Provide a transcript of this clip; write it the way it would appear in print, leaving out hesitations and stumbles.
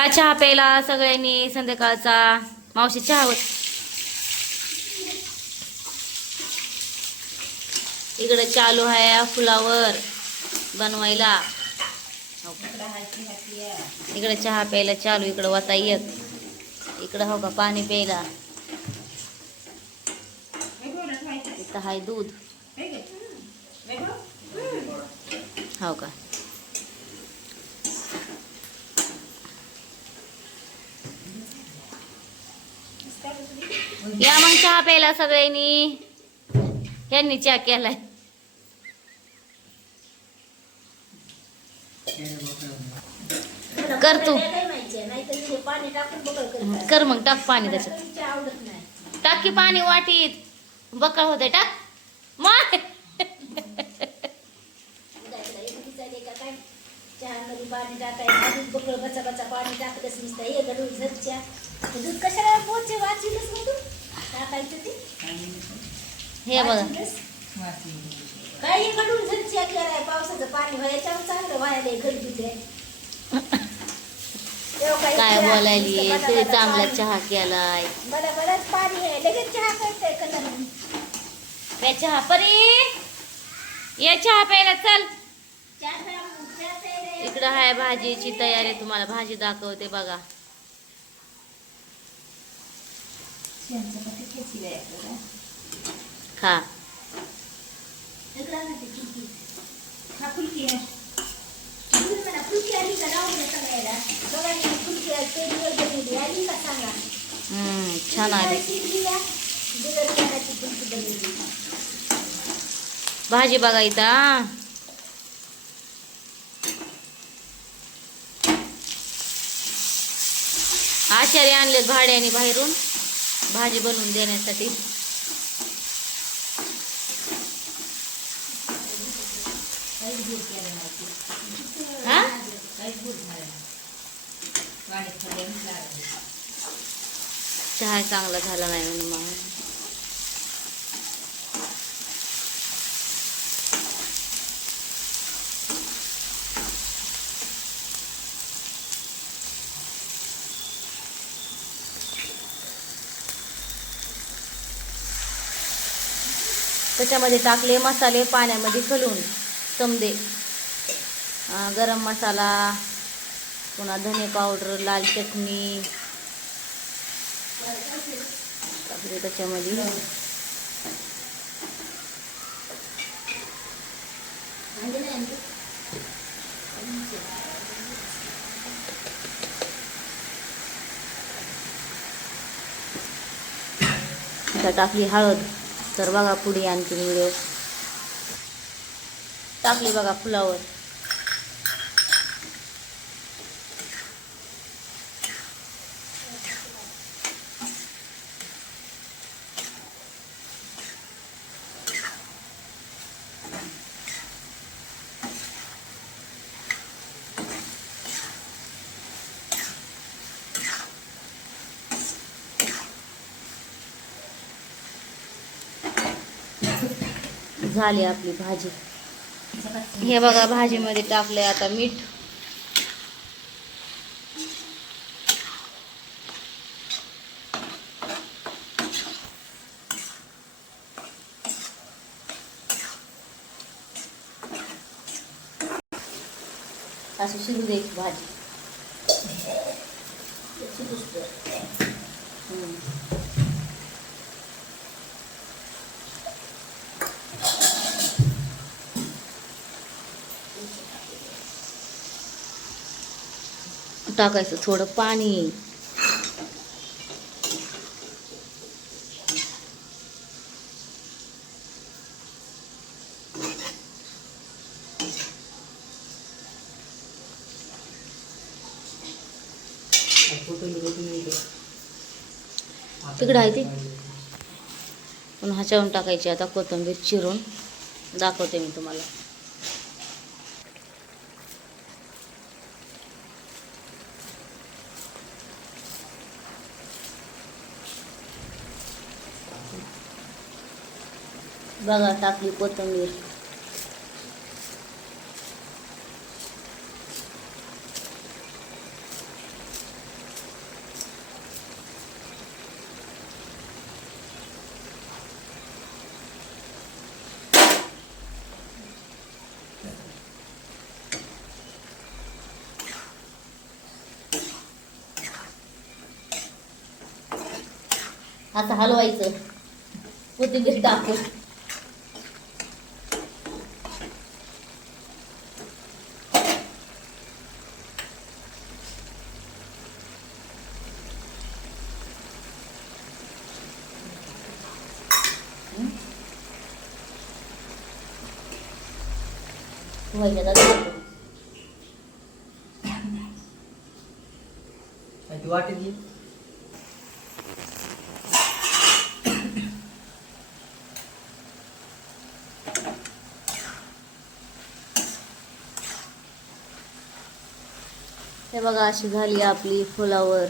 या चहा प्यायला सगळ्यांनी संध्याकाळचा. मावशी चहा होत इकडे चालू आहे फुलावर बनवायला. इकडे चहा प्यायला चालू, इकडे वाता एक, इकडे हो का पाणी प्यायला. इथं आहे दूध हो का. या मग चहा प्यायला सगळ्यांनी. ह्यांनी चहा केलाय. कर तू कर मग टाक पाणी त्याच्यात. टाक की पाणी वाटीत. बकळ होते टाक मग. पाणी टाकायचं बकळ बचा बचा पाणी टाकलंच नुसतं हे गडून झरच्या दूध कशाला पोचे वाचीलच मग तू टाकायचं ते हे बघा काही गडून झरच्या कराय पावसाचं पाणी व्हायच्यावर चांगलं व्हायला घरगुती काय बोलायली तरी चांगला चहा केलाय. बरं बरंच पाणी आहे लगेच चहा करताय कलर प्या चहा परी. या चहा प्यायला चल. इकडं आहे भाजीची तयारी. तुम्हाला भाजी दाखवते बघा. खा छान आहे भाजी बघा इथं. आचार्य आणलेत भाड्याने बाहेरून भाजी बनवून देण्यासाठी. हा चहा चांगला झाला नाही म्हणून मग त्याच्यामध्ये टाकले मसाले पाण्यामध्ये घालून समदे. गरम मसाला, पुन्हा धने पावडर, लाल चटणी टाकले त्याच्यामध्ये. आता टाकली हळद. तर बघा पुढे आणखी व्हिडिओ टाकली बघा फुलावर. झाली आपली भाजी. हे बघा भाजीमध्ये टाकलंय आता मीठ. अशी शिजू द्यायची भाजी. टाकायचं थोडं पाणी. तिकडं आहे ती पण ह्याच्यावरून टाकायची. आता कोथिंबीर चिरून दाखवते मी तुम्हाला. बघा टाकली कोथिंबीर. असं हलवायचं कोथिंबीर टाकून. व्हायच्या दादा ती वाटेल हे बघा अशी झाली आपली फुलावर